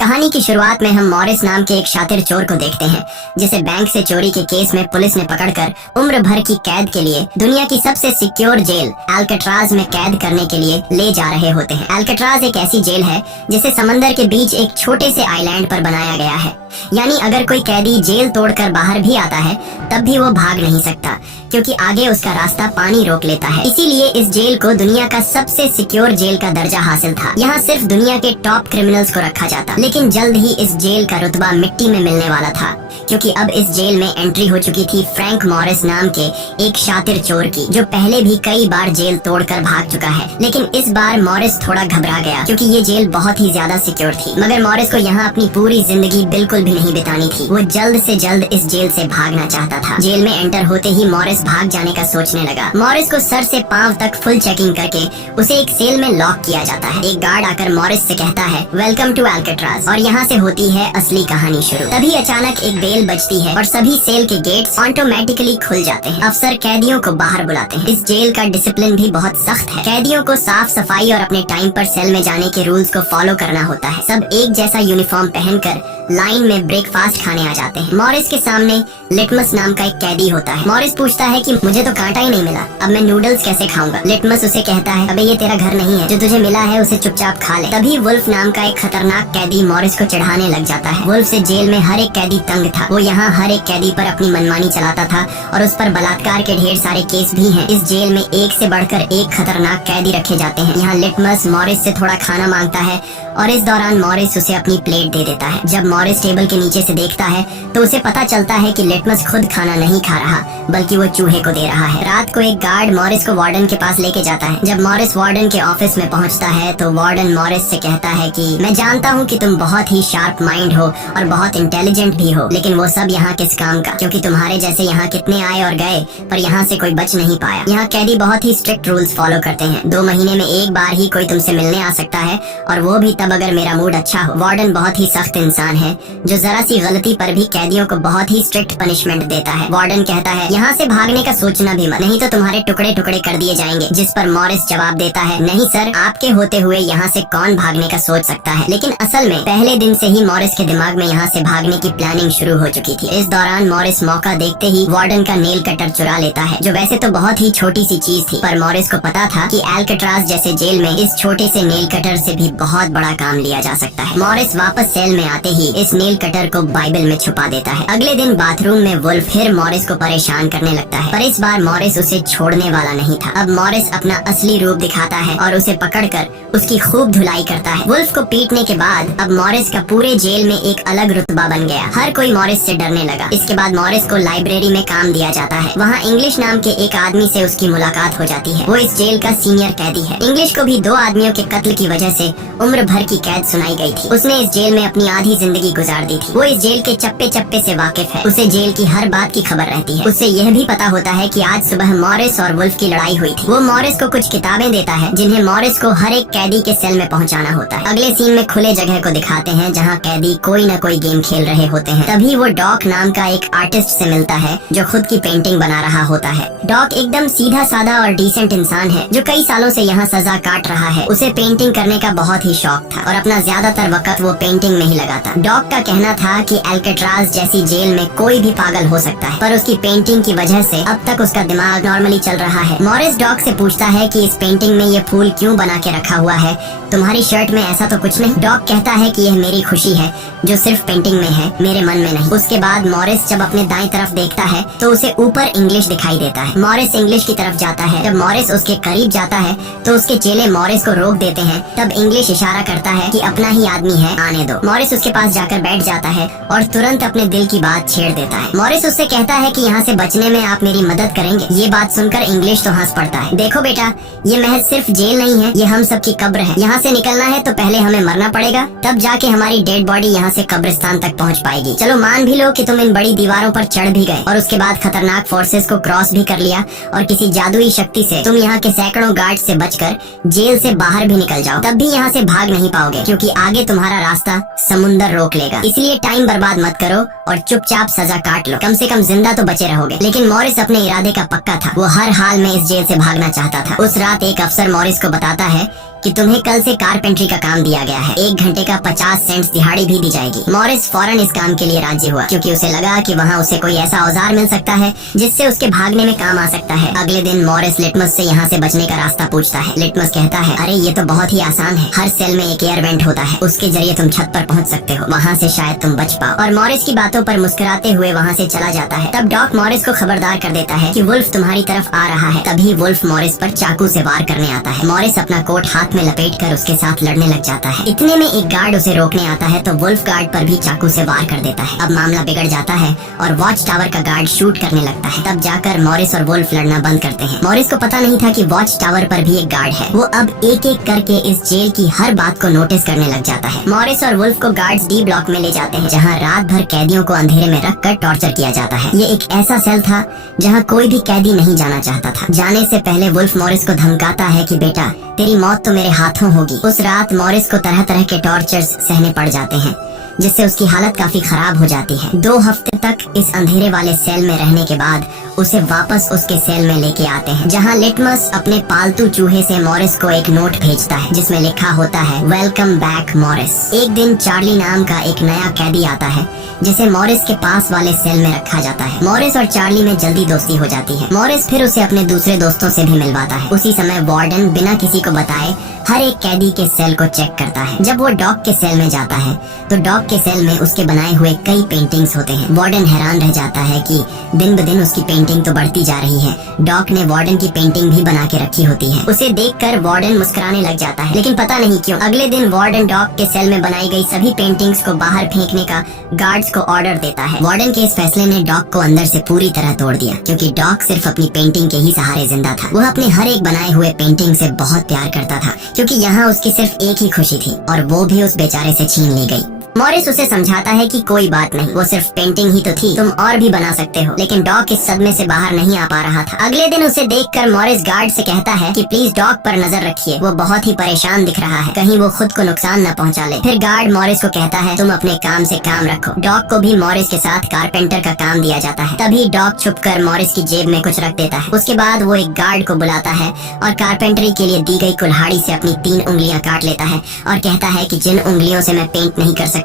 कहानी की शुरुआत में हम मॉरिस नाम के एक शातिर चोर को देखते हैं जिसे बैंक से चोरी के केस में पुलिस ने पकड़कर उम्र भर की कैद के लिए दुनिया की सबसे सिक्योर जेल अल्काट्राज में कैद करने के लिए ले जा रहे होते हैं। अल्काट्राज एक ऐसी जेल है जिसे समंदर के बीच एक छोटे से आइलैंड पर बनाया गया है, यानी अगर कोई कैदी जेल तोड़कर बाहर भी आता है तब भी वो भाग नहीं सकता क्योंकि आगे उसका रास्ता पानी रोक लेता है। इसीलिए इस जेल को दुनिया का सबसे सिक्योर जेल का दर्जा हासिल था। यहाँ सिर्फ दुनिया के टॉप क्रिमिनल्स को रखा जाता, लेकिन जल्द ही इस जेल का रुतबा मिट्टी में मिलने वाला था क्योंकि अब इस जेल में एंट्री हो चुकी थी फ्रैंक मॉरिस नाम के एक शातिर चोर की, जो पहले भी कई बार जेल तोड़कर भाग चुका है। लेकिन इस बार मॉरिस थोड़ा घबरा गया क्योंकि ये जेल बहुत ही ज्यादा सिक्योर थी, मगर मॉरिस को यहाँ अपनी पूरी जिंदगी बिल्कुल भी नहीं बितानी थी। वो जल्द से जल्द इस जेल से भागना चाहता था। जेल में एंटर होते ही मॉरिस भाग जाने का सोचने लगा। मॉरिस को सर से पांव तक फुल चेकिंग करके उसे एक सेल में लॉक किया जाता है। एक गार्ड आकर मॉरिस से कहता है, वेलकम टू अल्काट्राज, और यहाँ से होती है असली कहानी शुरू। तभी अचानक एक बेल बजती है और सभी सेल के गेट्स ऑटोमेटिकली खुल जाते हैं। अफसर कैदियों को बाहर बुलाते हैं। इस जेल का डिसिप्लिन भी बहुत सख्त है। कैदियों को साफ सफाई और अपने टाइम पर सेल में जाने के रूल्स को फॉलो करना होता है। सब एक जैसा यूनिफॉर्म पहनकर लाइन में ब्रेकफास्ट खाने आ जाते हैं। मॉरिस के सामने लिटमस नाम का एक कैदी होता है। मॉरिस पूछता है कि मुझे तो कांटा ही नहीं मिला, अब मैं नूडल्स कैसे खाऊंगा। लिटमस उसे कहता है, अबे ये तेरा घर नहीं है, जो तुझे मिला है उसे चुपचाप खा ले। तभी वुल्फ नाम का एक खतरनाक कैदी मॉरिस को चिढ़ाने लग जाता है। वुल्फ से जेल में हर एक कैदी तंग था। वो यहाँ हर एक कैदी पर अपनी मनमानी चलाता था और उस पर बलात्कार के ढेर सारे केस भी हैं। इस जेल में एक से बढ़कर एक खतरनाक कैदी रखे जाते हैं। यहाँ लिटमस मॉरिस से थोड़ा खाना मांगता है और इस दौरान मॉरिस उसे अपनी प्लेट दे देता है। जब मॉरिस टेबल के नीचे से देखता है तो उसे पता चलता है कि लिटमस खुद खाना नहीं खा रहा बल्कि वो चूहे को दे रहा है। रात को एक गार्ड मॉरिस को वार्डन के पास लेके जाता है। जब मॉरिस वार्डन के ऑफिस में पहुंचता है तो वार्डन मॉरिस से कहता है कि मैं जानता हूं कि तुम बहुत ही शार्प माइंड हो और बहुत इंटेलिजेंट भी हो, लेकिन वो सब यहाँ किस काम का, क्योंकि तुम्हारे जैसे यहाँ कितने आए और गए पर यहाँ से कोई बच नहीं पाया। यहाँ कैदी बहुत ही स्ट्रिक्ट रूल्स फॉलो करते हैं। 2 महीने में एक बार ही कोई तुमसे मिलने आ सकता है और वो भी तब अगर मेरा मूड अच्छा हो। वार्डन बहुत ही सख्त इंसान है जो जरा सी गलती पर भी कैदियों को बहुत ही स्ट्रिक्ट पनिशमेंट देता है। वार्डन कहता है, यहाँ से भागने का सोचना भी मत, नहीं तो तुम्हारे टुकड़े टुकड़े कर दिए जाएंगे। जिस पर मॉरिस जवाब देता है, नहीं सर, आपके होते हुए यहाँ से कौन भागने का सोच सकता है। लेकिन असल में पहले दिन से ही मॉरिस के दिमाग में यहाँ से भागने की प्लानिंग शुरू हो चुकी थी। इस दौरान मॉरिस मौका देखते ही वार्डन का नेल कटर चुरा लेता है, जो वैसे तो बहुत ही छोटी सी चीज थी, पर मॉरिस को पता था कि अल्काट्राज जैसे जेल में इस छोटे से नेल कटर से भी बहुत बड़ा काम लिया जा सकता है। मॉरिस वापस सेल में आते ही इस नेल कटर को बाइबल में छुपा देता है। अगले दिन बाथरूम में वुल्फ फिर मॉरिस को परेशान करने लगता है, पर इस बार मॉरिस उसे छोड़ने वाला नहीं था। अब मॉरिस अपना असली रूप दिखाता है और उसे पकड़कर उसकी खूब धुलाई करता है। वुल्फ को पीटने के बाद अब मॉरिस का पूरे जेल में एक अलग रुतबा बन गया। हर कोई मॉरिस से डरने लगा। इसके बाद मॉरिस को लाइब्रेरी में काम दिया जाता है। वहाँ इंग्लिश नाम के एक आदमी से उसकी मुलाकात हो जाती है। वो इस जेल का सीनियर कैदी है। इंग्लिश को भी 2 आदमियों के कत्ल की वजह से उम्र भर की कैद सुनाई गई थी। उसने इस जेल में अपनी आधी जिंदगी गुजार दी थी। वो इस जेल के चप्पे चप्पे से वाकिफ है। उसे जेल की हर बात की खबर रहती है। उसे यह भी पता होता है कि आज सुबह मॉरिस और वुल्फ की लड़ाई हुई थी। वो मॉरिस को कुछ किताबें देता है जिन्हें मॉरिस को हर एक कैदी के सेल में पहुंचाना होता है। अगले सीन में खुले जगह को दिखाते हैं जहां कैदी कोई न कोई गेम खेल रहे होते हैं। तभी वो डॉक नाम का एक आर्टिस्ट से मिलता है जो खुद की पेंटिंग बना रहा होता है। डॉक एकदम सीधा साधा और डिसेंट इंसान है जो कई सालों से यहाँ सजा काट रहा है। उसे पेंटिंग करने का बहुत ही शौक था और अपना ज्यादातर वक्त वो पेंटिंग में ही लगाता। डॉक का कहना था कि अल्काट्राज जैसी जेल में कोई भी पागल हो सकता है, पर उसकी पेंटिंग की वजह से अब तक उसका दिमाग नॉर्मली चल रहा है। मॉरिस डॉक से पूछता है कि इस पेंटिंग में ये फूल क्यों बना के रखा हुआ है, तुम्हारी शर्ट में ऐसा तो कुछ नहीं। डॉक कहता है कि यह मेरी खुशी है जो सिर्फ पेंटिंग में है, मेरे मन में नहीं। उसके बाद मॉरिस जब अपने दाएं तरफ देखता है तो उसे ऊपर इंग्लिश दिखाई देता है। मॉरिस इंग्लिश की तरफ जाता है। जब मॉरिस उसके करीब जाता है तो उसके चेले मॉरिस को रोक देते हैं। तब इंग्लिश इशारा करता है कि अपना ही आदमी है, आने दो। मॉरिस उसके पास जाकर बैठ जाता है और तुरंत अपने दिल की बात छेड़ देता है। मॉरिस उससे कहता है कि यहाँ से बचने में आप मेरी मदद करेंगे। ये बात सुनकर इंग्लिश तो हंस पड़ता है। देखो बेटा, ये महज सिर्फ जेल नहीं है, ये हम सब की कब्र है। यहाँ से निकलना है तो पहले हमें मरना पड़ेगा, तब जाके हमारी डेड बॉडी यहाँ से कब्रिस्तान तक पहुँच पाएगी। चलो मान भी लो कि तुम इन बड़ी दीवारों पर चढ़ भी गए और उसके बाद खतरनाक फोर्सेस को क्रॉस भी कर लिया और किसी जादुई शक्ति से तुम यहाँ के सैकड़ों गार्ड से बचकर जेल से बाहर भी निकल जाओ, तब भी यहाँ से भाग नहीं पाओगे, क्योंकि आगे तुम्हारा रास्ता समुंदर रोक लेगा। इसलिए टाइम बर्बाद मत करो और चुपचाप सजा काट लो, कम से कम जिंदा तो बचे रहोगे। लेकिन मॉरिस अपने इरादे का पक्का था, वो हर हाल में इस जेल से भागना चाहता था। उस रात एक अफसर मॉरिस को बताता है कि तुम्हें कल से कारपेंट्री का काम दिया गया है, 1 घंटे का 50 सेंट्स दिहाड़ी भी दी जाएगी। मॉरिस फौरन इस काम के लिए राजी हुआ, क्योंकि उसे लगा कि वहाँ उसे कोई ऐसा औजार मिल सकता है जिससे उसके भागने में काम आ सकता है। अगले दिन मॉरिस लिटमस से यहाँ से बचने का रास्ता पूछता है। लिटमस कहता है, अरे ये तो बहुत ही आसान है, हर सेल में एक एयर वेंट होता है, उसके जरिए तुम छत पर पहुँच सकते हो, वहाँ से शायद तुम बच पाओ। और मॉरिस की बातों पर मुस्कुराते हुए वहाँ से चला जाता है। तब डॉक मॉरिस को खबरदार कर देता है कि वुल्फ तुम्हारी तरफ आ रहा है। तभी वुल्फ मॉरिस पर चाकू से वार करने आता है। मॉरिस अपना कोट हाथ में लपेट कर के साथ लड़ने लग जाता है। इतने में एक गार्ड उसे रोकने आता है तो वुल्फ गार्ड पर भी चाकू से वार कर देता है। अब मामला बिगड़ जाता है और वॉच टावर का गार्ड शूट करने लगता है। तब जाकर मॉरिस और वुल्फ लड़ना बंद करते हैं। मॉरिस को पता नहीं था कि वॉच टावर पर भी एक गार्ड है। वो अब एक एक करके इस जेल की हर बात को नोटिस करने लग जाता है। मॉरिस और वुल्फ को गार्ड्स डी ब्लॉक में ले जाते हैं, जहाँ रात भर कैदियों को अंधेरे में रख कर टॉर्चर किया जाता है। ये एक ऐसा सेल था जहाँ कोई भी कैदी नहीं जाना चाहता था। जाने से पहले वुल्फ मॉरिस को धमकाता है कि बेटा तेरी मौत तो मेरे हाथों होगी। उस रात मॉरिस को तरह तरह के टॉर्चर्स सहने पड़ जाते हैं, जिससे उसकी हालत काफी खराब हो जाती है। 2 हफ्ते तक इस अंधेरे वाले सेल में रहने के बाद उसे वापस उसके सेल में लेके आते हैं, जहां लिटमस अपने पालतू चूहे से मॉरिस को एक नोट भेजता है जिसमें लिखा होता है, वेलकम बैक मॉरिस। एक दिन चार्ली नाम का एक नया कैदी आता है जिसे मॉरिस के पास वाले सेल में रखा जाता है। मॉरिस और चार्ली में जल्दी दोस्ती हो जाती है। मॉरिस फिर उसे अपने दूसरे दोस्तों से भी मिलवाता है। उसी समय वार्डन बिना किसी को बताए हर एक कैदी के सेल को चेक करता है। जब वो डॉग के सेल में जाता है तो डॉग के सेल में उसके बनाए हुए कई पेंटिंग्स होते हैं। वार्डन हैरान रह जाता है कि दिन ब दिन उसकी पेंटिंग तो बढ़ती जा रही है। डॉग ने वार्डन की पेंटिंग भी बना के रखी होती है। उसे देखकर वार्डन मुस्कुराने लग जाता है, लेकिन पता नहीं क्यों अगले दिन वार्डन डॉग के सेल में बनाई गई सभी पेंटिंग्स को बाहर फेंकने का गार्ड्स को ऑर्डर देता है। वार्डन के इस फैसले ने डॉग को अंदर से पूरी तरह तोड़ दिया, क्योंकि डॉग सिर्फ अपनी पेंटिंग के ही सहारे जिंदा था। वह अपने हर एक बनाए हुए पेंटिंग से बहुत प्यार करता था, क्योंकि यहाँ उसकी सिर्फ एक ही खुशी थी और वो भी उस बेचारे से छीन ली गई। मॉरिस उसे समझाता है कि कोई बात नहीं, वो सिर्फ पेंटिंग ही तो थी, तुम और भी बना सकते हो। लेकिन डॉग इस सदमे से बाहर नहीं आ पा रहा था। अगले दिन उसे देखकर मॉरिस गार्ड से कहता है कि प्लीज डॉग पर नजर रखिए, वो बहुत ही परेशान दिख रहा है, कहीं वो खुद को नुकसान न पहुंचा ले। फिर गार्ड मॉरिस को कहता है, तुम अपने काम से काम रखो। डॉग को भी मॉरिस के साथ कारपेंटर का काम दिया जाता है। तभी डॉग छुपकर मॉरिस की जेब में कुछ रख देता है। उसके बाद वो एक गार्ड को बुलाता है और कारपेंटरी के लिए दी गई कुल्हाड़ी से अपनी 3 उंगलियां काट लेता है और कहता है कि जिन उंगलियों से मैं पेंट नहीं कर सकता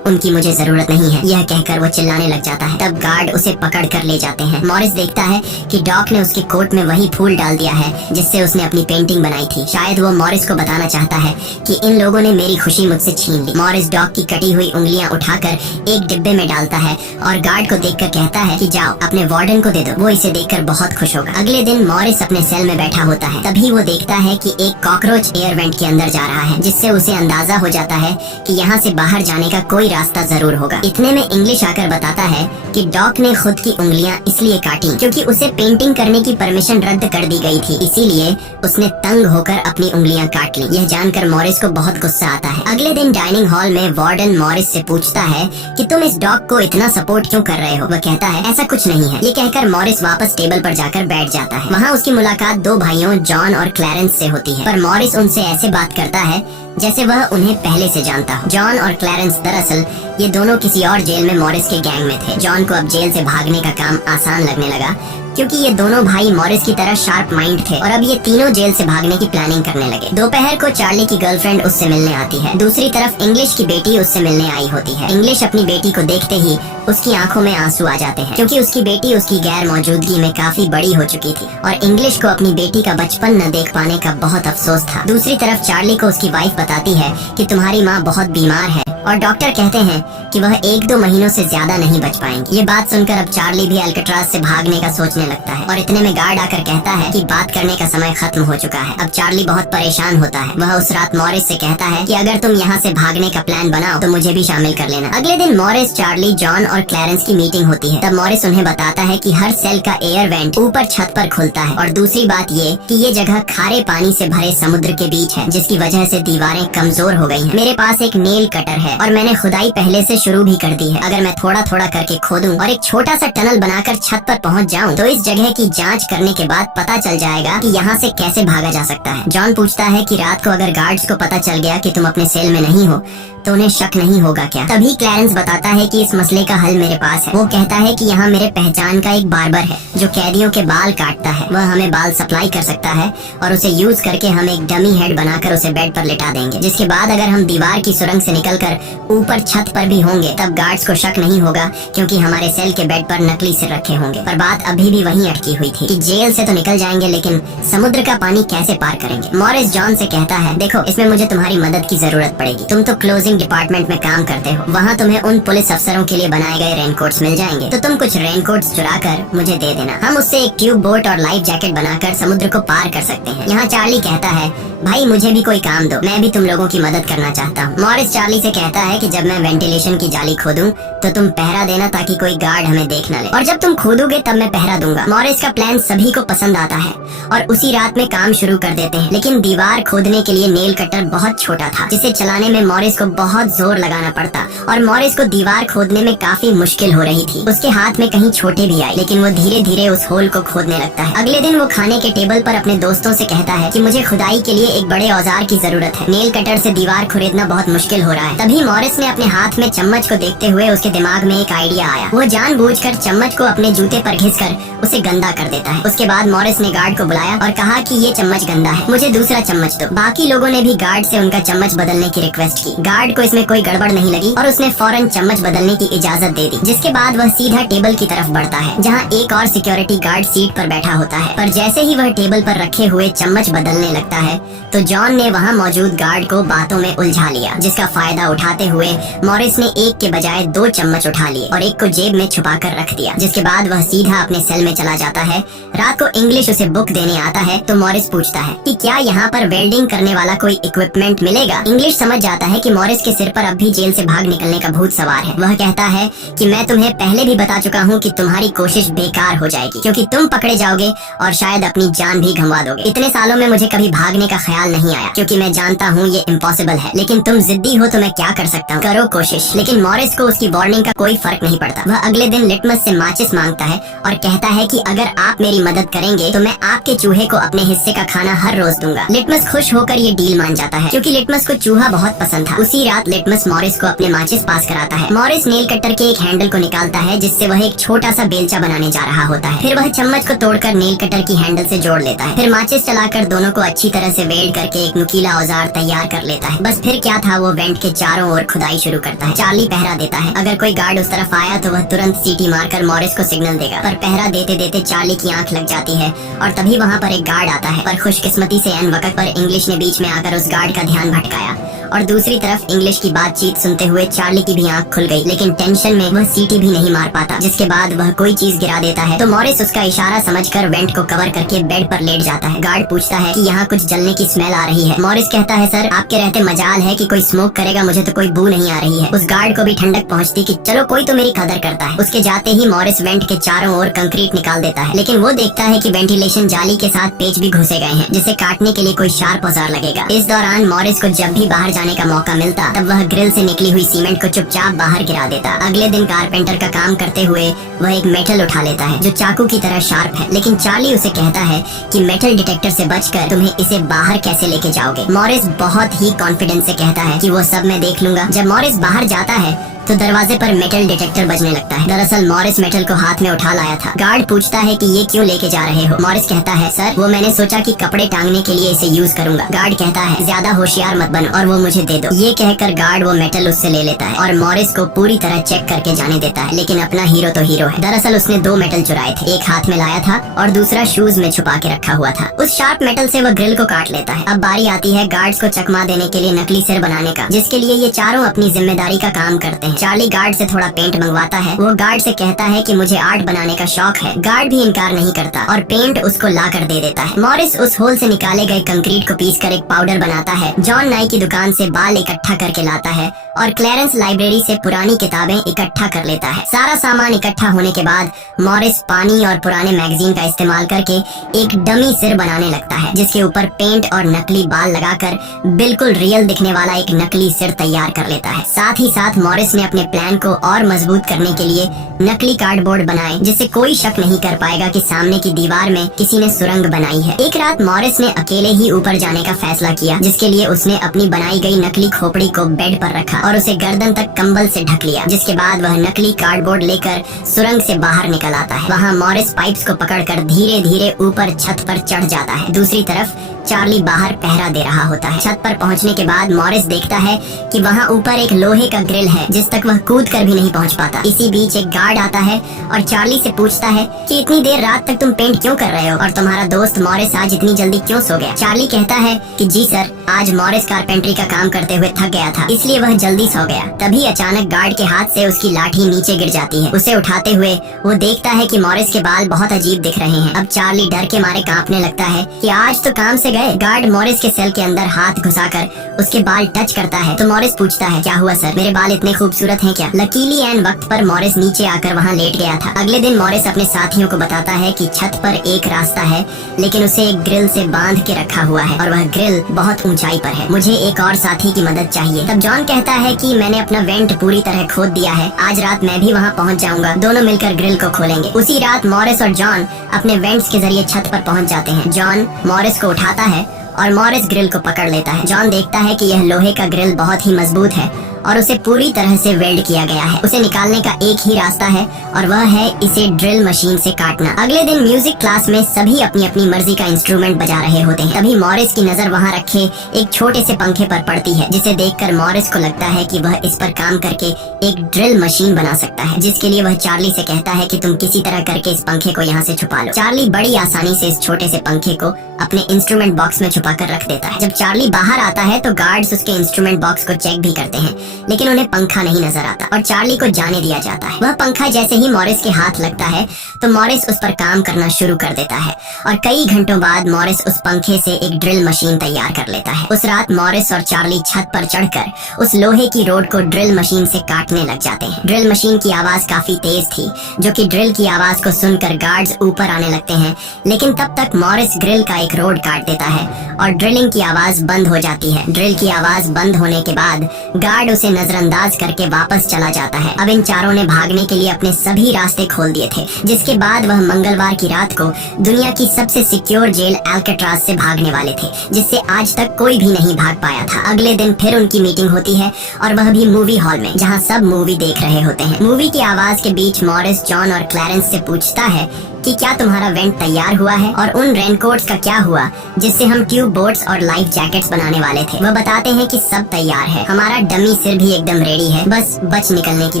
उनकी मुझे जरूरत नहीं है। यह कहकर वो चिल्लाने लग जाता है। तब गार्ड उसे पकड़ कर ले जाते हैं। मॉरिस देखता है कि डॉग ने उसके कोट में वही फूल डाल दिया है जिससे उसने अपनी पेंटिंग बनाई थी। शायद वो मॉरिस को बताना चाहता है कि इन लोगों ने मेरी खुशी मुझसे छीन ली। मॉरिस डॉग की कटी हुई उंगलियां उठाकर एक डिब्बे में डालता है और गार्ड को देखकर कहता है कि जाओ अपने वार्डन को दे दो, वो इसे देखकर बहुत खुश होगा। अगले दिन मॉरिस अपने सेल में बैठा होता है। तभी वो देखता है कि एक कॉकरोच एयर वेंट के अंदर जा रहा है, जिससे उसे अंदाजा हो जाता है कि यहाँ से बाहर जाने का कोई रास्ता जरूर होगा। इतने में इंग्लिश आकर बताता है कि डॉग ने खुद की उंगलियां इसलिए काटी क्योंकि उसे पेंटिंग करने की परमिशन रद्द कर दी गई थी, इसीलिए उसने तंग होकर अपनी उंगलियां काट ली। यह जानकर मॉरिस को बहुत गुस्सा आता है। अगले दिन डाइनिंग हॉल में वार्डन मॉरिस से पूछता है कि तुम इस डॉग को इतना सपोर्ट क्यों कर रहे हो। वह कहता है ऐसा कुछ नहीं है। ये कहकर मॉरिस वापस टेबल पर जाकर बैठ जाता है। वहाँ उसकी मुलाकात 2 भाइयों जॉन और क्लैरेंस से होती है, पर मॉरिस उनसे ऐसे बात करता है जैसे वह उन्हें पहले से जानता हो। जॉन और क्लैरेंस दरअसल ये दोनों किसी और जेल में मॉरिस के गैंग में थे। जॉन को अब जेल से भागने का काम आसान लगने लगा, क्योंकि ये दोनों भाई मॉरिस की तरह शार्प माइंड थे और अब ये तीनों जेल से भागने की प्लानिंग करने लगे। दोपहर को चार्ली की गर्लफ्रेंड उससे मिलने आती है। दूसरी तरफ इंग्लिश की बेटी उससे मिलने आई होती है। इंग्लिश अपनी बेटी को देखते ही उसकी आंखों में आंसू आ जाते हैं, क्योंकि उसकी बेटी उसकी गैर मौजूदगी में काफी बड़ी हो चुकी थी और इंग्लिश को अपनी बेटी का बचपन न देख पाने का बहुत अफसोस था। दूसरी तरफ चार्ली को उसकी वाइफ बताती है कि तुम्हारी माँ बहुत बीमार है और डॉक्टर कहते हैं कि वह 1-2 महीनों से ज्यादा नहीं बच पाएंगी। ये बात सुनकर अब चार्ली भी अल्काट्राज से भागने का सोचने लगता है और इतने में गार्ड आकर कहता है कि बात करने का समय खत्म हो चुका है। अब चार्ली बहुत परेशान होता है। वह उस रात मॉरिस से कहता है कि अगर तुम यहाँ से भागने का प्लान बनाओ तो मुझे भी शामिल कर लेना। अगले दिन मॉरिस, चार्ली, जॉन और क्लैरेंस की मीटिंग होती है। तब मॉरिस उन्हें बताता है कि हर सेल का एयर वेंट ऊपर छत पर खुलता है और दूसरी बात ये कि ये जगह खारे पानी से भरे समुद्र के बीच है, जिसकी वजह से दीवारें कमजोर हो गई हैं। मेरे पास एक नेल कटर है और मैंने खुदाई पहले से शुरू भी कर दी है। अगर मैं थोड़ा थोड़ा करके खोदूं और एक छोटा सा टनल बनाकर छत पर पहुंच जाऊं तो इस जगह की जांच करने के बाद पता चल जाएगा कि यहाँ से कैसे भागा जा सकता है। जॉन पूछता है कि रात को अगर गार्ड्स को पता चल गया कि तुम अपने सेल में नहीं हो तो उन्हें शक नहीं होगा क्या? तभी क्लैरेंस बताता है कि इस मसले का हल मेरे पास है। वो कहता है कि यहाँ मेरे पहचान का एक बार्बर है जो कैदियों के बाल काटता है। वह हमें बाल सप्लाई कर सकता है और उसे यूज करके हम एक डमी हेड बनाकर उसे बेड पर लिटा देंगे, जिसके बाद अगर हम दीवार की सुरंग से निकलकर ऊपर छत पर भी होंगे तब गार्ड्स को शक नहीं होगा, क्योंकि हमारे सेल के बेड पर नकली सिर रखे होंगे। पर बात अभी भी वहीं अटकी हुई थी कि जेल से तो निकल जाएंगे लेकिन समुद्र का पानी कैसे पार करेंगे। मॉरिस जॉन से कहता है, देखो इसमें मुझे तुम्हारी मदद की जरूरत पड़ेगी। तुम तो क्लोजिंग डिपार्टमेंट में काम करते हो, वहाँ तुम्हें उन पुलिस अफसरों के लिए बनाए गए रेनकोट्स मिल जाएंगे, तो तुम कुछ रेनकोट्स चुरा कर मुझे दे देना। हम उससे एक ट्यूब बोट और लाइफ जैकेट बनाकर समुद्र को पार कर सकते हैं। यहाँ चार्ली कहता है, भाई मुझे भी कोई काम दो, मैं भी तुम लोगों की मदद करना चाहता हूँ। मॉरिस चार्ली से कहता है कि जब मैं वेंटिलेशन की जाली खोदूं तो तुम पहरा देना ताकि कोई गार्ड हमें देख न ले, और जब तुम खोदोगे तब मैं पहरा दूंगा। मॉरिस का प्लान सभी को पसंद आता है और उसी रात में काम शुरू कर देते हैं, लेकिन दीवार खोदने के लिए नेल कटर बहुत छोटा था, जिसे चलाने में मॉरिस को बहुत जोर लगाना पड़ता और मॉरिस को दीवार खोदने में काफी मुश्किल हो रही थी। उसके हाथ में कहीं छोटे भी आए, लेकिन वो धीरे धीरे उस होल को खोदने लगता है। अगले दिन वो खाने के टेबल पर अपने दोस्तों से कहता है कि मुझे खुदाई के लिए एक बड़े औजार की जरूरत है। नेल कटर से दीवार खुरेदना बहुत मुश्किल हो रहा है। तभी मॉरिस ने अपने हाथ में चम्मच को देखते हुए उसके दिमाग में एक आइडिया आया। वो जानबूझकर चम्मच को अपने जूते पर घिसकर उसे गंदा कर देता है। उसके बाद मॉरिस ने गार्ड को बुलाया और कहा कि ये चम्मच गंदा है, मुझे दूसरा चम्मच दो। बाकी लोगों ने भी गार्ड से उनका चम्मच बदलने की रिक्वेस्ट की। गार्ड को इसमें कोई गड़बड़ नहीं लगी और उसने फौरन चम्मच बदलने की इजाजत दे दी, जिसके बाद वह सीधा टेबल की तरफ बढ़ता है जहाँ एक और सिक्योरिटी गार्ड सीट पर बैठा होता है। पर जैसे ही वह टेबल पर रखे हुए चम्मच बदलने लगता है तो जॉन ने वहाँ मौजूद गार्ड को बातों में उलझा लिया, जिसका फायदा उठाते हुए मॉरिस ने एक के बजाय 2 चम्मच उठा लिए और एक को जेब में छुपा कर रख दिया, जिसके बाद वह सीधा अपने सेल में चला जाता है। रात को इंग्लिश उसे बुक देने आता है तो मॉरिस पूछता है कि क्या यहाँ पर वेल्डिंग करने वाला कोई इक्विपमेंट मिलेगा। इंग्लिश समझ जाता है कि मॉरिस के सिर पर अब भी जेल से भाग निकलने का भूत सवार है। वह कहता है कि मैं तुम्हें पहले भी बता चुका हूँ कि तुम्हारी कोशिश बेकार हो जाएगी, क्योंकि तुम पकड़े जाओगे और शायद अपनी जान भी गंवा दोगे। इतने सालों में मुझे कभी भागने का ख्याल नहीं आया, क्योंकि मैं जानता हूँ ये इम्पॉसिबल है, लेकिन तुम जिद्दी हो तो मैं क्या कर सकता हूँ, करो कोशिश। लेकिन मॉरिस को उसकी वार्निंग का कोई फर्क नहीं पड़ता। वह अगले दिन लिटमस से माचिस मांगता है और कहता है कि अगर आप मेरी मदद करेंगे तो मैं आपके चूहे को अपने हिस्से का खाना हर रोज दूंगा। लिटमस खुश होकर ये डील मान जाता है, क्योंकि लिटमस को चूहा बहुत पसंद था। उसी रात लिटमस मॉरिस को अपने माचिस पास कराता है। मॉरिस नेल कटर के एक हैंडल को निकालता है जिससे वह एक छोटा सा बेलचा बनाने जा रहा होता है। फिर वह चम्मच को तोड़कर नेल कटर की हैंडल से जोड़ लेता है। फिर माचिस चलाकर दोनों को अच्छी तरह से वेल्ड करके एक नुकीला औजार तैयार कर लेता है। बस फिर क्या था, वो वेंट के चारों ओर खुदाई शुरू करता है। चार्ली पहरा देता है। अगर कोई गार्ड उस तरफ आया तो वह तुरंत सीटी मारकर मॉरिस को सिग्नल देगा, पर पहरा देते देते चार्ली की आंख लग जाती है और तभी वहाँ पर एक गार्ड आता है। पर खुशकिस्मती से एन वक्त पर इंग्लिश ने बीच में आकर उस गार्ड का ध्यान भटकाया और दूसरी तरफ इंग्लिश की बातचीत सुनते हुए चार्ली की भी आंख खुल गई, लेकिन टेंशन में वह सीटी भी नहीं मार पाता। जिसके बाद वह कोई चीज गिरा देता है तो मॉरिस उसका इशारा समझकर वेंट को कवर करके बेड पर लेट जाता है। गार्ड पूछता है कि यहाँ कुछ जलने की स्मेल आ रही है। मॉरिस कहता है, सर आपके रहते मजाल है कि कोई स्मोक करेगा, मुझे तो कोई बू नहीं आ रही है। उस गार्ड को भी ठंडक पहुँचती कि चलो कोई तो मेरी कदर करता है। उसके जाते ही मॉरिस वेंट के चारों ओर कंक्रीट निकाल देता है, लेकिन वो देखता है कि वेंटिलेशन जाली के साथ पेच भी घुसे गए हैं, जिसे काटने के लिए कोई शार्प औजार लगेगा। इस दौरान मॉरिस को जब भी बाहर जाने का मौका मिलता तब वह ग्रिल से निकली हुई सीमेंट को चुपचाप बाहर गिरा देता। अगले दिन कारपेंटर का काम करते हुए वह एक मेटल उठा लेता है जो चाकू की तरह शार्प है, लेकिन चार्ली उसे कहता है कि मेटल डिटेक्टर से बचकर तुम्हें इसे बाहर कैसे लेके जाओगे। मॉरिस बहुत ही कॉन्फिडेंस से कहता है कि वो सब मैं देख लूंगा। जब मॉरिस बाहर जाता है तो दरवाजे पर मेटल डिटेक्टर बजने लगता है। दरअसल मॉरिस मेटल को हाथ में उठा लाया था। गार्ड पूछता है कि ये क्यों लेके जा रहे हो। मॉरिस कहता है, सर वो मैंने सोचा कि कपड़े टांगने के लिए इसे यूज करूंगा। गार्ड कहता है, ज्यादा होशियार मत बनो और वो मुझे दे दो। ये कहकर गार्ड वो मेटल उससे ले लेता है और मॉरिस को पूरी तरह चेक करके जाने देता है, लेकिन अपना हीरो तो हीरो है। दरअसल उसने 2 मेटल चुराए थे, एक हाथ में लाया था और दूसरा शूज में छुपा के रखा हुआ था। उस शार्प मेटल से वह ग्रिल को काट लेता है। अब बारी आती है गार्ड्स को चकमा देने के लिए नकली सिर बनाने का, जिसके लिए ये चारों अपनी जिम्मेदारी का काम करते हैं। चार्ली गार्ड से थोड़ा पेंट मंगवाता है। वो गार्ड से कहता है कि मुझे आर्ट बनाने का शौक है। गार्ड भी इनकार नहीं करता और पेंट उसको ला कर दे देता है। मॉरिस उस होल से निकाले गए कंक्रीट को पीसकर एक पाउडर बनाता है। जॉन नाई की दुकान से बाल इकट्ठा करके लाता है और क्लैरेंस लाइब्रेरी से पुरानी किताबें इकट्ठा कर लेता है। सारा सामान इकट्ठा होने के बाद मॉरिस पानी और पुराने मैगजीन का इस्तेमाल करके एक डमी सिर बनाने लगता है, जिसके ऊपर पेंट और नकली बाल लगाकर बिल्कुल रियल दिखने वाला एक नकली सिर तैयार कर लेता है। साथ ही साथ मॉरिस ने ने अपने प्लान को और मजबूत करने के लिए नकली कार्डबोर्ड बनाए, जिससे कोई शक नहीं कर पाएगा कि सामने की दीवार में किसी ने सुरंग बनाई है। एक रात मॉरिस ने अकेले ही ऊपर जाने का फैसला किया, जिसके लिए उसने अपनी बनाई गई नकली खोपड़ी को बेड पर रखा और उसे गर्दन तक कंबल से ढक लिया। जिसके बाद वह नकली कार्डबोर्ड लेकर सुरंग से बाहर निकल आता है। वहाँ मॉरिस पाइप्स को पकड़कर धीरे धीरे ऊपर छत पर चढ़ जाता है। दूसरी तरफ चार्ली बाहर पहरा दे रहा होता है। छत पर पहुंचने के बाद मॉरिस देखता है कि वहाँ ऊपर एक लोहे का ग्रिल है, जिस तक वह कूद कर भी नहीं पहुंच पाता। इसी बीच एक गार्ड आता है और चार्ली से पूछता है कि इतनी देर रात तक तुम पेंट क्यों कर रहे हो और तुम्हारा दोस्त मॉरिस आज इतनी जल्दी क्यों सो गया। चार्ली कहता है कि जी सर, आज मॉरिस कारपेंट्री का काम करते हुए थक गया था, इसलिए वह जल्दी सो गया। तभी अचानक गार्ड के हाथ से उसकी लाठी नीचे गिर जाती है। उसे उठाते हुए वो देखता है कि मॉरिस के बाल बहुत अजीब दिख रहे हैं। अब चार्ली डर के मारे कांपने लगता है कि आज तो काम से गए। गार्ड मॉरिस के सेल के अंदर हाथ घुसाकर उसके बाल टच करता है तो मॉरिस पूछता है, क्या हुआ सर, मेरे बाल इतने खूबसूरत हैं क्या। लकीली एन वक्त पर मॉरिस नीचे आकर वहाँ लेट गया था। अगले दिन मॉरिस अपने साथियों को बताता है कि छत पर एक रास्ता है, लेकिन उसे एक ग्रिल से बांध के रखा हुआ है और वह ग्रिल बहुत ऊंचाई पर है। मुझे एक और साथी की मदद चाहिए। तब जॉन कहता है कि मैंने अपना वेंट पूरी तरह खोद दिया है, आज रात मैं भी वहाँ पहुँच जाऊंगा, दोनों मिलकर ग्रिल को खोलेंगे। उसी रात मॉरिस और जॉन अपने वेंट्स के जरिए छत पर पहुँच जाते हैं। जॉन मॉरिस को उठाता है और मॉरिस ग्रिल को पकड़ लेता है। जॉन देखता है कि यह लोहे का ग्रिल बहुत ही मजबूत है और उसे पूरी तरह से वेल्ड किया गया है। उसे निकालने का एक ही रास्ता है और वह है इसे ड्रिल मशीन से काटना। अगले दिन म्यूजिक क्लास में सभी अपनी अपनी मर्जी का इंस्ट्रूमेंट बजा रहे होते हैं। तभी मॉरिस की नजर वहाँ रखे एक छोटे से पंखे पर पड़ती है, जिसे देखकर मॉरिस को लगता है कि वह इस पर काम करके एक ड्रिल मशीन बना सकता है, जिसके लिए वह चार्ली से कहता है कि तुम किसी तरह करके इस पंखे को यहाँ से छुपा लो। चार्ली बड़ी आसानी से इस छोटे से पंखे को अपने इंस्ट्रूमेंट बॉक्स में छुपा कर रख देता है। जब चार्ली बाहर आता है तो गार्ड्स उसके इंस्ट्रूमेंट बॉक्स को चेक भी करते हैं, लेकिन उन्हें पंखा नहीं नजर आता और चार्ली को जाने दिया जाता है। वह पंखा जैसे ही मॉरिस के हाथ लगता है तो मॉरिस उस पर काम करना शुरू कर देता है और कई घंटों बाद मॉरिस उस पंखे से एक ड्रिल मशीन तैयार कर लेता है। उस रात मॉरिस और चार्ली छत पर चढ़कर उस लोहे की रोड को ड्रिल मशीन से काटने लग जाते हैं। ड्रिल मशीन की आवाज काफी तेज थी, जो कि ड्रिल की आवाज को सुनकर गार्ड्स ऊपर आने लगते हैं, लेकिन तब तक मॉरिस ग्रिल का एक रोड काट देता है और ड्रिलिंग की आवाज बंद हो जाती है। ड्रिल की आवाज बंद होने के बाद गार्ड उसे नजरअंदाज करके वापस चला जाता है। अब इन चारों ने भागने के लिए अपने सभी रास्ते खोल दिए थे, जिसके बाद वह मंगलवार की रात को दुनिया की सबसे सिक्योर जेल अल्काट्राज से भागने वाले थे, जिससे आज तक कोई भी नहीं भाग पाया था। अगले दिन फिर उनकी मीटिंग होती है और वह भी मूवी हॉल में, जहाँ सब मूवी देख रहे होते हैं। मूवी की आवाज के बीच मॉरिस जॉन और क्लैरेंस से पूछता है कि क्या तुम्हारा वेंट तैयार हुआ है और उन रेनकोट्स का क्या हुआ जिससे हम ट्यूब बोट्स और लाइफ जैकेट्स बनाने वाले थे। वह बताते हैं कि सब तैयार है, हमारा डमी सिर भी एकदम रेडी है, बस बच निकलने की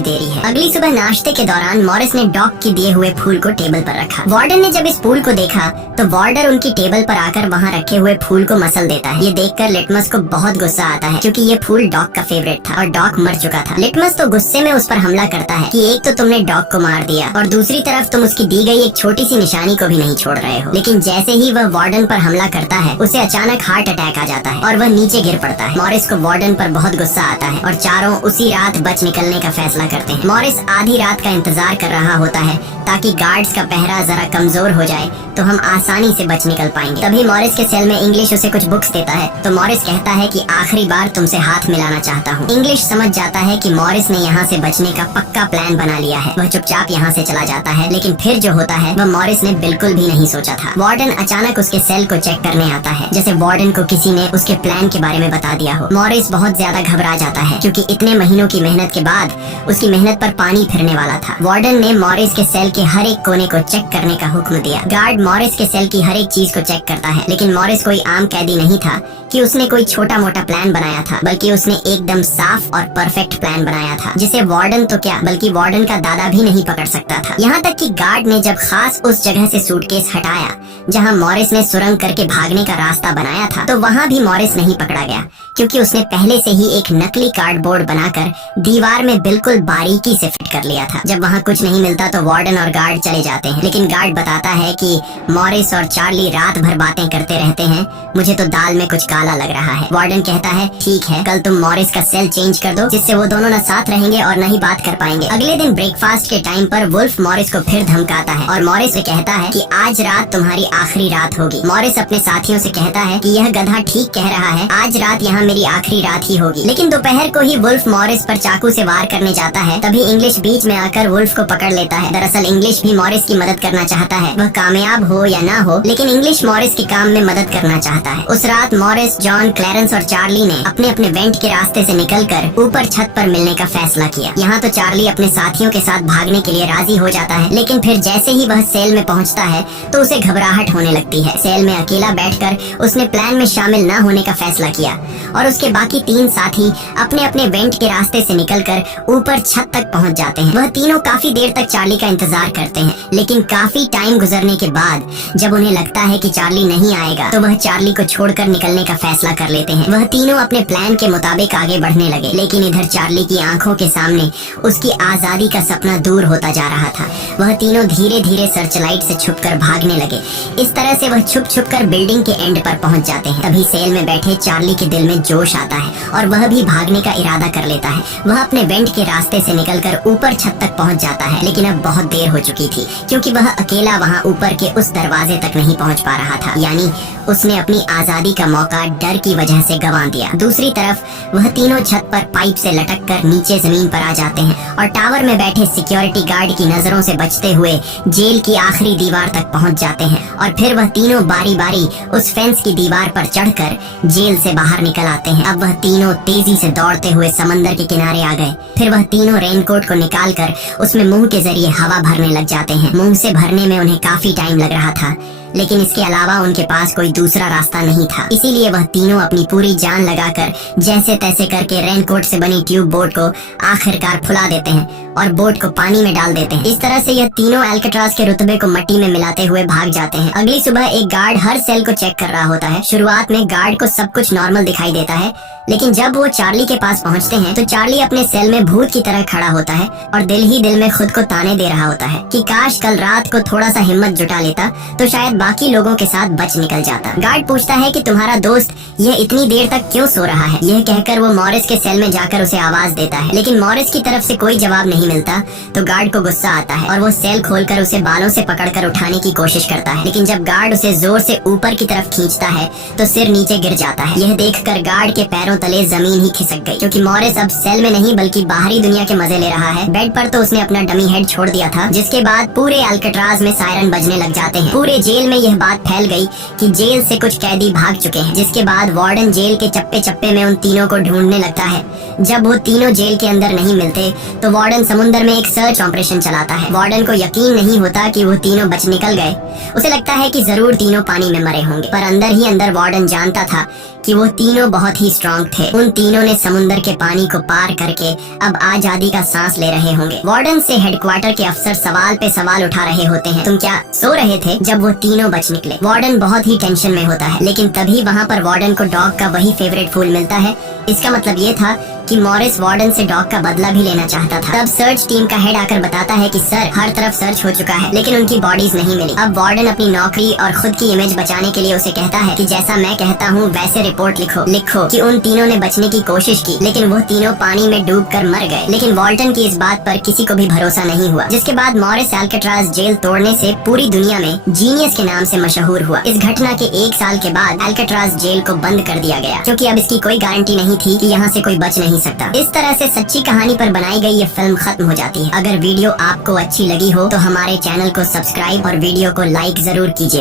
देरी है। अगली सुबह नाश्ते के दौरान मॉरिस ने डॉग के दिए हुए फूल को टेबल पर रखा। वार्डन ने जब इस फूल को देखा तो वार्डर उनकी टेबल पर आकर वहाँ रखे हुए फूल को मसल देता है। ये देखकर लिटमस को बहुत गुस्सा आता है, क्योंकि ये फूल डॉग का फेवरेट था और डॉग मर चुका था। लिटमस तो गुस्से में उस पर हमला करता है कि एक तो तुमने डॉग को मार दिया और दूसरी तरफ तुम उसकी दी गई एक छोटी सी निशानी को भी नहीं छोड़ रहे हो। लेकिन जैसे ही वह वार्डन पर हमला करता है, उसे अचानक हार्ट अटैक आ जाता है और वह नीचे गिर पड़ता है। मॉरिस को वार्डन पर बहुत गुस्सा आता है और चारों उसी रात बच निकलने का फैसला करते हैं। मॉरिस आधी रात का इंतजार कर रहा होता है ताकि गार्ड्स का पहरा जरा कमजोर हो जाए तो हम आसानी से बच निकल पाएंगे। तभी मॉरिस के सेल में इंग्लिश उसे कुछ बुक्स देता है तो मॉरिस कहता है कि आखिरी बार तुमसे हाथ मिलाना चाहता हूँ। इंग्लिश समझ जाता है कि मॉरिस ने यहाँ से बचने का पक्का प्लान बना लिया है। वह चुपचाप यहाँ से चला जाता है, लेकिन फिर जो होता है वह मॉरिस ने बिल्कुल भी नहीं सोचा था। वार्डन अचानक उसके सेल को चेक करने आता है, जैसे वार्डन को किसी ने उसके प्लान के बारे में बता दिया हो। मॉरिस बहुत ज्यादा घबरा जाता है, क्योंकि इतने महीनों की मेहनत के बाद उसकी मेहनत पर पानी फिरने वाला था। वार्डन ने मॉरिस के सेल के हर एक कोने को चेक करने का हुक्म दिया। गार्ड मॉरिस के सेल की हर एक चीज को चेक करता है, लेकिन मॉरिस कोई आम कैदी नहीं था कि उसने कोई छोटा मोटा प्लान बनाया था, बल्कि उसने एकदम साफ और परफेक्ट प्लान बनाया था, जिसे वार्डन तो क्या बल्कि वार्डन का दादा भी नहीं पकड़ सकता था। यहाँ तक कि गार्ड ने जब खास उस जगह से सूटकेस हटाया जहाँ मॉरिस ने सुरंग करके भागने का रास्ता बनाया था, तो वहाँ भी मॉरिस नहीं पकड़ा गया, क्योंकि उसने पहले से ही एक नकली कार्डबोर्ड बनाकर दीवार में बिल्कुल बारीकी से फिट कर लिया था। जब वहाँ कुछ नहीं मिलता तो वार्डन और गार्ड चले जाते हैं, लेकिन गार्ड बताता है कि मॉरिस और चार्ली रात भर बातें करते रहते हैं, मुझे तो दाल में कुछ काला लग रहा है। वार्डन कहता है ठीक है, कल तुम मॉरिस का सेल चेंज कर दो, जिससे वो दोनों न साथ रहेंगे और न ही बात कर पाएंगे। अगले दिन ब्रेकफास्ट के टाइम पर वुल्फ मॉरिस को फिर धमकाता है और मॉरिस से कहता है कि आज रात तुम्हारी हमारी आखिरी रात होगी। मॉरिस अपने साथियों से कहता है कि यह गधा ठीक कह रहा है, आज रात यहाँ मेरी आखिरी रात ही होगी। लेकिन दोपहर को ही वुल्फ मॉरिस पर चाकू से वार करने जाता है। तभी इंग्लिश बीच में आकर वुल्फ को पकड़ लेता है। दरअसल इंग्लिश भी मॉरिस की मदद करना चाहता है, वह कामयाब हो या ना हो, लेकिन इंग्लिश मॉरिस के काम में मदद करना चाहता है। उस रात मॉरिस, जॉन, क्लैरेंस और चार्ली ने अपने अपने वेंट के रास्ते से निकलकर ऊपर छत पर मिलने का फैसला किया। यहाँ तो चार्ली अपने साथियों के साथ भागने के लिए राजी हो जाता है, लेकिन फिर जैसे ही वह सेल में पहुँचता है तो उसे घबराहट होने लगती है। सेल में अकेला बैठकर उसने प्लान में शामिल न होने का फैसला किया और उसके बाकी 3 साथी अपने अपने वेंट के रास्ते से निकलकर ऊपर छत तक पहुंच जाते हैं। वह तीनों काफी देर तक चार्ली का इंतजार करते हैं, लेकिन काफी टाइम गुजरने के बाद जब उन्हें लगता है कि चार्ली नहीं आएगा तो वह चार्ली को छोड़कर निकलने का फैसला कर लेते हैं। वह तीनों अपने प्लान के मुताबिक आगे बढ़ने लगे, लेकिन इधर चार्ली की आंखों के सामने उसकी आजादी का सपना दूर होता जा रहा था। वह तीनों धीरे धीरे सर्चलाइट से छुपकर भागने लगे। इस तरह से वह छुप छुप कर बिल्डिंग के एंड पर पहुंच जाते हैं। तभी सेल में बैठे चार्ली के दिल में जोश आता है और वह भी भागने का इरादा कर लेता है। वह अपने वेंट के रास्ते से निकलकर ऊपर छत तक पहुंच जाता है, लेकिन अब बहुत देर हो चुकी थी क्योंकि वह अकेला वहां ऊपर के उस दरवाजे तक नहीं पहुंच पा रहा था। यानी उसने अपनी आजादी का मौका डर की वजह से गंवा दिया। दूसरी तरफ वह तीनों छत पर पाइप से लटक कर नीचे जमीन पर आ जाते हैं और टावर में बैठे सिक्योरिटी गार्ड की नजरों से बचते हुए जेल की आखिरी दीवार तक पहुंच जाते हैं। और फिर वह तीनों बारी बारी उस फेंस की दीवार पर चढ़कर जेल से बाहर निकल आते हैं। अब वह तीनों तेजी से दौड़ते हुए समंदर के किनारे आ गए। फिर वह तीनों रेनकोट को निकालकर उसमें मुंह के जरिए हवा भरने लग जाते हैं। मुंह से भरने में उन्हें काफी टाइम लग रहा था, लेकिन इसके अलावा उनके पास कोई दूसरा रास्ता नहीं था। इसीलिए वह तीनों अपनी पूरी जान लगाकर जैसे तैसे करके रेनकोट से बनी ट्यूब बोट को आखिरकार फुला देते हैं और बोट को पानी में डाल देते हैं। इस तरह से यह तीनों अल्काट्राज के रुतबे को मिट्टी में मिलाते हुए भाग जाते हैं। अगली सुबह एक गार्ड हर सेल को चेक कर रहा होता है। शुरुआत में गार्ड को सब कुछ नॉर्मल दिखाई देता है, लेकिन जब वो चार्ली के पास पहुंचते हैं तो चार्ली अपने सेल में भूत की तरह खड़ा होता है और दिल ही दिल में खुद को ताने दे रहा होता है कि काश कल रात को थोड़ा सा हिम्मत जुटा लेता तो शायद बाकी लोगों के साथ बच निकल जाता। गार्ड पूछता है कि तुम्हारा दोस्त यह इतनी देर तक क्यों सो रहा है। यह कहकर वो मॉरिस के सेल में जाकर उसे आवाज देता है, लेकिन मॉरिस की तरफ से कोई जवाब नहीं मिलता तो गार्ड को गुस्सा आता है और वो सेल खोलकर उसे बालों से पकड़कर उठाने की कोशिश करता है। लेकिन जब गार्ड उसे जोर से ऊपर की तरफ खींचता है तो सिर नीचे गिर जाता है। यह देखकर गार्ड के पैरों तले जमीन ही खिसक गई, क्योंकि मॉरिस अब सेल में नहीं बल्कि बाहरी दुनिया के मजे ले रहा है। बेड पर तो उसने अपना डमी हेड छोड़ दिया था, जिसके बाद पूरे अल्काट्राज में सायरन बजने लग जाते हैं। पूरे जेल में यह बात फैल गई कि जेल से कुछ कैदी भाग चुके हैं, जिसके बाद वार्डन जेल के चप्पे चप्पे में उन तीनों को ढूंढने लगता है। जब वो तीनों जेल के अंदर नहीं मिलते तो वार्डन समुद्र में एक सर्च ऑपरेशन चलाता है। वार्डन को यकीन नहीं होता कि वो तीनों बच निकल गए। उसे लगता है कि जरूर तीनों पानी में मरे होंगे, पर अंदर ही अंदर वार्डन जानता था कि वो तीनों बहुत ही स्ट्रांग थे। उन तीनों ने समुद्र के पानी को पार करके अब आजादी का सांस ले रहे होंगे। वार्डन से हेडक्वार्टर के अफसर सवाल पे सवाल उठा रहे होते हैं, तुम क्या सो रहे थे जब वो तीनों बच निकले। वार्डन बहुत ही टेंशन में होता है, लेकिन तभी वहाँ पर वार्डन को डॉग का वही फेवरेट फूल मिलता है। इसका मतलब ये था कि मॉरिस वार्डन से डॉग का बदला भी लेना चाहता था। तब सर्च टीम का हेड आकर बताता है कि सर, हर तरफ सर्च हो चुका है, लेकिन उनकी बॉडीज नहीं मिली। अब वार्डन अपनी नौकरी और खुद की इमेज बचाने के लिए उसे कहता है कि जैसा मैं कहता हूँ वैसे रिपोर्ट लिखो कि उन तीनों ने बचने की कोशिश की, लेकिन वो तीनों पानी में डूबकर मर गए। लेकिन वॉल्टन की इस बात पर किसी को भी भरोसा नहीं हुआ, जिसके बाद मॉरिस अल्काट्राज जेल तोड़ने से पूरी दुनिया में जीनियस के नाम से मशहूर हुआ। इस घटना के 1 साल के बाद अल्काट्राज जेल को बंद कर दिया गया, क्योंकि अब इसकी कोई गारंटी नहीं थी कि यहाँ से कोई बच नहीं सकता। इस तरह से सच्ची कहानी पर बनाई गई ये फिल्म खत्म हो जाती है। अगर वीडियो आपको अच्छी लगी हो तो हमारे चैनल को सब्सक्राइब और वीडियो को लाइक जरूर कीजिएगा।